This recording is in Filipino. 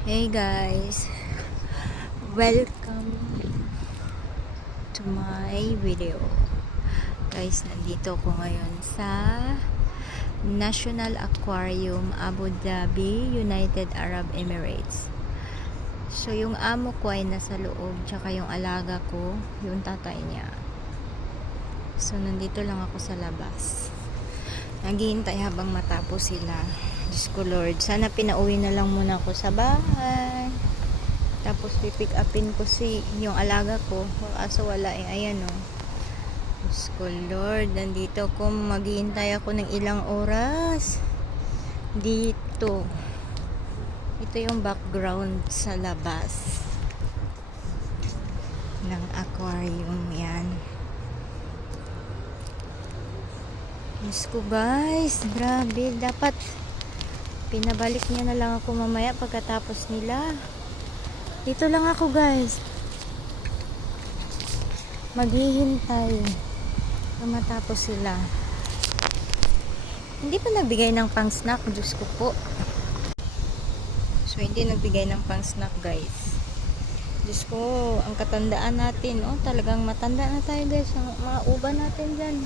Hey guys, welcome to my video. Guys, nandito ko ngayon sa National Aquarium, Abu Dhabi, United Arab Emirates. So yung amo ko ay nasa loob, tsaka yung alaga ko, yung tatay niya. So nandito lang ako sa labas. Naghihintay habang matapos sila. Diyos ko Lord, sana pinauwi na lang muna ako sa bahay. Tapos pipick upin ko yung alaga ko. Kaso wala eh. Ayan o. Diyos ko Lord, nandito ko. Maghihintay ako ng ilang oras. Dito. Ito yung background sa labas ng aquarium. Yan. Diyos ko guys, grabe. Dapat pinabalik niya na lang ako mamaya pagkatapos nila. Dito lang ako guys, maghihintay na matapos sila. Hindi pa nagbigay ng pang snack, Diyos ko po. So hindi nagbigay ng pang snack guys. Diyos ko, ang katandaan natin, oh, talagang matanda na tayo guys. Ang mga uban natin dyan.